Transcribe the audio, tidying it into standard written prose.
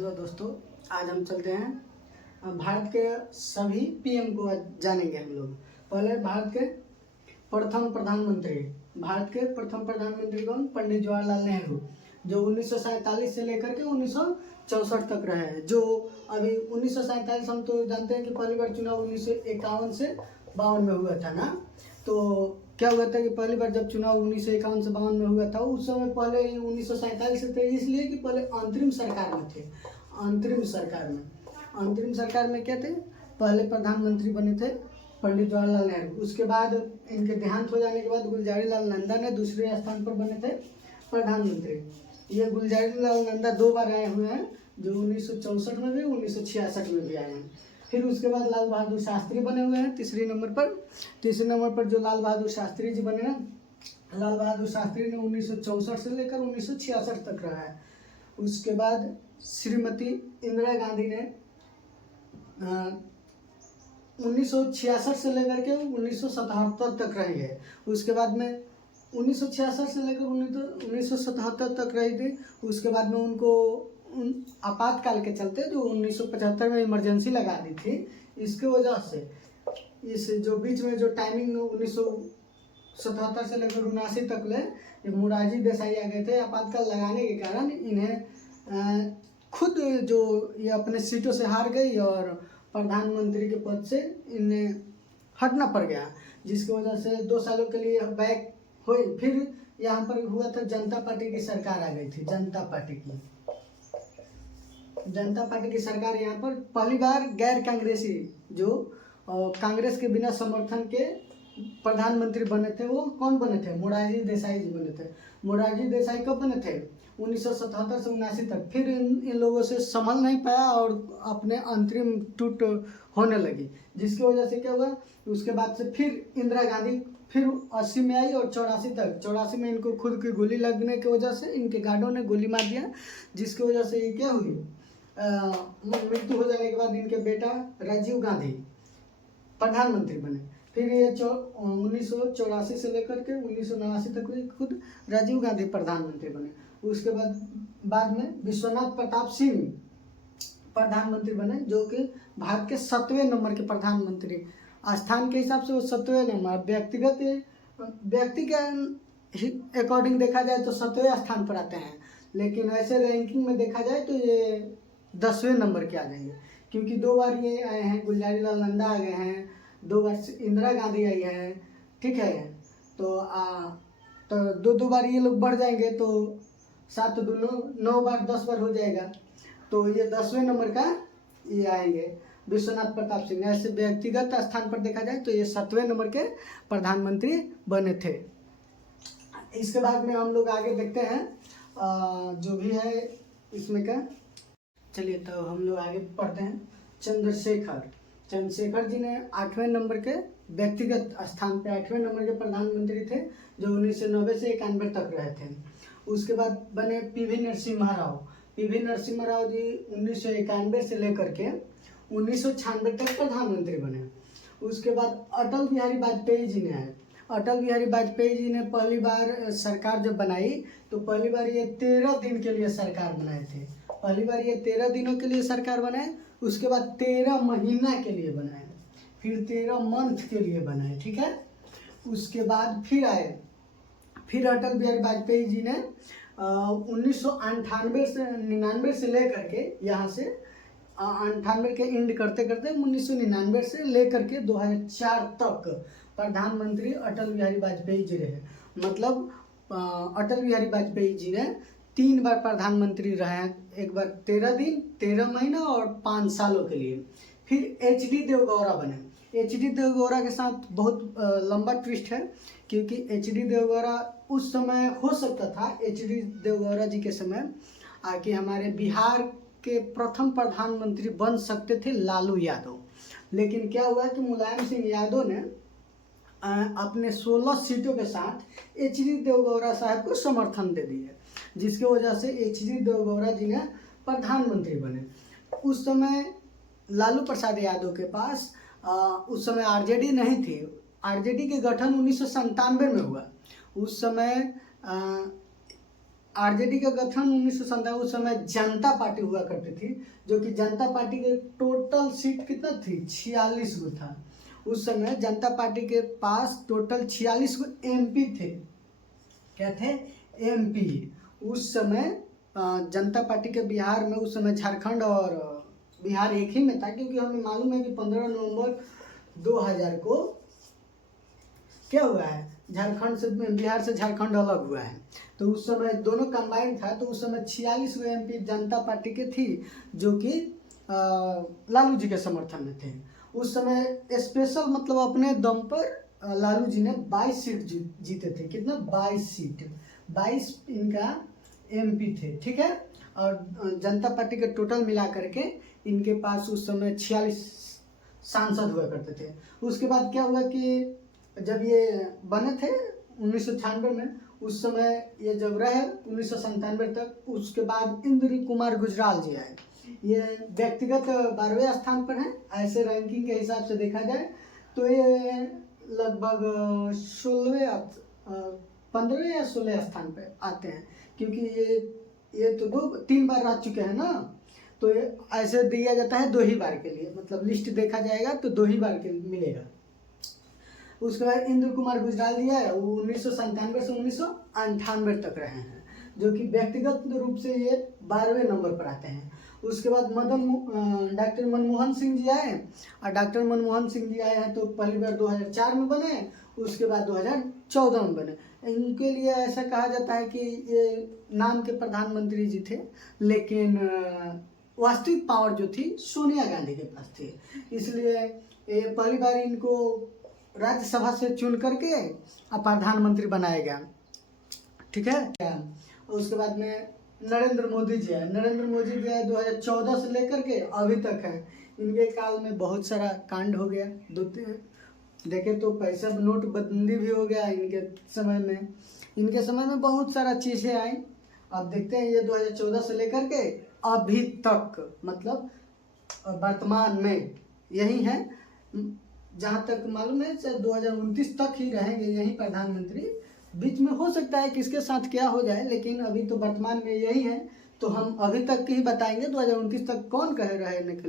Hello दोस्तों, आज हम चलते हैं भारत के सभी पीएम को आज जानेंगे हम लोग। पहले भारत के प्रथम प्रधानमंत्री, भारत के प्रथम प्रधानमंत्री कौन? पंडित जवाहरलाल नेहरू, जो 1947 से लेकर के 1964 तक रहे हैं। जो अभी 1947 हम तो जानते हैं कि पहली बार चुनाव 1951 से 52 में हुआ था ना। तो क्या हुआ था कि पहली बार जब चुनाव 1951 से 52 में हुआ था, उस समय पहले 1947 से थे, इसलिए कि पहले अंतरिम सरकार में थे। अंतरिम सरकार में क्या थे? पहले प्रधानमंत्री बने थे पंडित जवाहरलाल नेहरू। उसके बाद इनके देहांत हो जाने के बाद गुलजारीलाल नंदा ने दूसरे स्थान पर बने थे प्रधानमंत्री। ये गुलजारीलाल नंदा 2 बार आए हुए हैं, जो 1964 में भी 1966 में भी आए हैं। फिर उसके बाद लाल बहादुर शास्त्री बने हुए हैं तीसरे नंबर पर जो लाल बहादुर शास्त्री जी बने हैं, लाल बहादुर शास्त्री ने 1964 से लेकर 1966 तक रहा है। उसके बाद श्रीमती इंदिरा गांधी ने 1966 से लेकर के 1977 तक रही है। उसके बाद में 1966 से लेकर 1977 तक रही थी। उसके बाद में उनको आपातकाल के चलते जो 1975 में इमरजेंसी लगा दी थी, इसके वजह से इस जो बीच में जो टाइमिंग 1977 से लेकर 79 तक ले मोरारजी देसाई आ गए थे। आपातकाल लगाने के कारण इन्हें खुद जो ये अपने सीटों से हार गई और प्रधानमंत्री के पद से इन्हें हटना पड़ गया, जिसकी वजह से 2 सालों के लिए बैक हुई। फिर यहाँ पर हुआ था जनता पार्टी की सरकार आ गई थी। जनता पार्टी की सरकार यहाँ पर पहली बार गैर कांग्रेसी जो कांग्रेस के बिना समर्थन के प्रधानमंत्री बने थे, वो कौन बने थे? मोरारजी देसाई जी बने थे। मोरारजी देसाई कब बने थे? 1977 से 79 तक। फिर इन लोगों से संभल नहीं पाया और अपने अंतरिम टूट होने लगी, जिसकी वजह से क्या हुआ, उसके बाद से फिर इंदिरा गांधी फिर 80 में आई और 84 में इनको खुद की गोली लगने की वजह से इनके गार्डों ने गोली मार दिया, जिसकी वजह से ये क्या हुई, मृत्यु हो जाने के बाद इनके बेटा राजीव गांधी प्रधानमंत्री बने। फिर ये 1984 से लेकर के 1989 तक खुद राजीव गांधी प्रधानमंत्री बने। उसके बाद में विश्वनाथ प्रताप सिंह प्रधानमंत्री बने, जो कि भारत के 7वें नंबर के प्रधानमंत्री। स्थान के हिसाब से वो 7वें नंबर, व्यक्ति के अकॉर्डिंग देखा जाए तो 7वें स्थान पर आते हैं, लेकिन ऐसे रैंकिंग में देखा जाए तो ये 10वें नंबर के आ जाएंगे, क्योंकि 2 बार ये आए हैं, गुलजारीलाल नंदा आ गए हैं, 2 बार इंदिरा गांधी आई है, ठीक है। तो 2 बार ये लोग बढ़ जाएंगे तो 7 दूनो 9 बार 10 बार हो जाएगा, तो ये 10वें नंबर का ये आएंगे विश्वनाथ प्रताप सिंह। ऐसे व्यक्तिगत स्थान पर देखा जाए तो ये 7वें नंबर के प्रधानमंत्री बने थे। इसके बाद में हम लोग आगे देखते हैं जो भी है इसमें का। चलिए तो हम लोग आगे पढ़ते हैं। चंद्रशेखर जी ने 8वें नंबर के व्यक्तिगत स्थान पे 8वें नंबर के प्रधानमंत्री थे, जो 1990 से 91 तक रहे थे। उसके बाद बने पीवी नरसिम्हा राव जी 1991 से लेकर के 1996 तक प्रधानमंत्री बने। उसके बाद अटल बिहारी वाजपेयी जी ने आए। अटल बिहारी वाजपेयी जी ने पहली बार सरकार जब बनाई तो पहली बार ये 13 दिन के लिए सरकार बनाए थे। पहली बार ये 13 दिनों के लिए सरकार बनाए, उसके बाद 13 महीना के लिए बनाए, फिर 13 मंथ के लिए बनाए, ठीक है। उसके बाद फिर आए, फिर अटल बिहारी वाजपेयी जी ने 1998 से 99 से लेकर के यहाँ से 98 के एंड करते करते 1999 से लेकर के 2004 तक प्रधानमंत्री अटल बिहारी वाजपेयी जी रहे। मतलब अटल बिहारी वाजपेयी जी ने 3 बार प्रधानमंत्री रहे हैं, एक बार 13 दिन, 13 महीना और 5 सालों के लिए। फिर HD देवगौड़ा बने। HD देवगौड़ा के साथ बहुत लंबा ट्विस्ट है, क्योंकि HD देवगौड़ा उस समय हो सकता था, HD देवगौड़ा जी के समय कि हमारे बिहार के प्रथम प्रधानमंत्री बन सकते थे लालू यादव, लेकिन क्या हुआ कि मुलायम सिंह यादव ने अपने 16 सीटों के साथ HD देवगौड़ा साहब को समर्थन दे दिया, जिसकी वजह से HD देवगौड़ा जी ने प्रधानमंत्री बने। उस समय लालू प्रसाद यादव के पास उस समय RJD नहीं थी। RJD के गठन 1997 में हुआ। उस समय आरजेडी का गठन 1997, उस समय जनता पार्टी हुआ करती थी, जो कि जनता पार्टी के टोटल सीट कितना थी, 46 गो था। उस समय जनता पार्टी के पास टोटल 46 गो एमपी थे। क्या थे? एमपी। उस समय जनता पार्टी के बिहार में, उस समय झारखंड और बिहार एक ही में था, क्योंकि हमें मालूम है कि 15 नवंबर 2000 को क्या हुआ है, झारखंड से, बिहार से झारखंड अलग हुआ है। तो उस समय दोनों कंबाइंड था, तो उस समय 46 गो एमपी जनता पार्टी के थी, जो कि लालू जी के समर्थन में थे। उस समय स्पेशल मतलब अपने दम पर लालू जी ने 22 सीट जीते थे। कितना? 22 सीट, 22 इनका एमपी थे, ठीक है। और जनता पार्टी के टोटल मिला करके इनके पास उस समय 46 सांसद हुआ करते थे। उसके बाद क्या हुआ कि जब ये बने थे 1996 में, उस समय ये जब रहे 1997 तक, उसके बाद इंद्र कुमार गुजराल जी आए। ये व्यक्तिगत 12वें स्थान पर हैं। ऐसे रैंकिंग के हिसाब से देखा जाए तो ये लगभग 15वें या 16वें स्थान पर आते हैं, क्योंकि ये तो 3 बार रह चुके हैं ना। तो ये ऐसे दिया जाता है 2 ही बार के लिए, मतलब लिस्ट देखा जाएगा तो 2 ही बार के मिलेगा। उसके बाद इंद्र कुमार गुजराल जी है, वो 1997 से 1998 तक रहे हैं, जो कि व्यक्तिगत रूप से ये 12वें नंबर पर आते हैं। उसके बाद डॉक्टर मनमोहन सिंह जी आए, और डॉक्टर मनमोहन सिंह जी आए हैं तो पहली बार 2004 में बने, उसके बाद 2014 में बने। इनके लिए ऐसा कहा जाता है कि ये नाम के प्रधानमंत्री जी थे, लेकिन वास्तविक पावर जो थी सोनिया गांधी के पास थी, इसलिए ये पहली बार इनको राज्यसभा से चुन करके प्रधानमंत्री बनाया गया, ठीक है। उसके बाद में नरेंद्र मोदी जी है। नरेंद्र मोदी जी है 2014 से लेकर के अभी तक है। इनके काल में बहुत सारा कांड हो गया, देखे तो पैसा नोटबंदी भी हो गया इनके समय में। इनके समय में बहुत सारा चीज़ें आई। अब देखते हैं ये 2014 से लेकर के अभी तक, मतलब वर्तमान में यही है, जहाँ तक मालूम है 2029 तक ही रहेंगे यही प्रधानमंत्री। बीच में हो सकता है किसके साथ क्या हो जाए, लेकिन अभी तो वर्तमान में यही है। तो हम अभी तक की ही बताएंगे, 2029 तक कौन कहे रहने के लिए।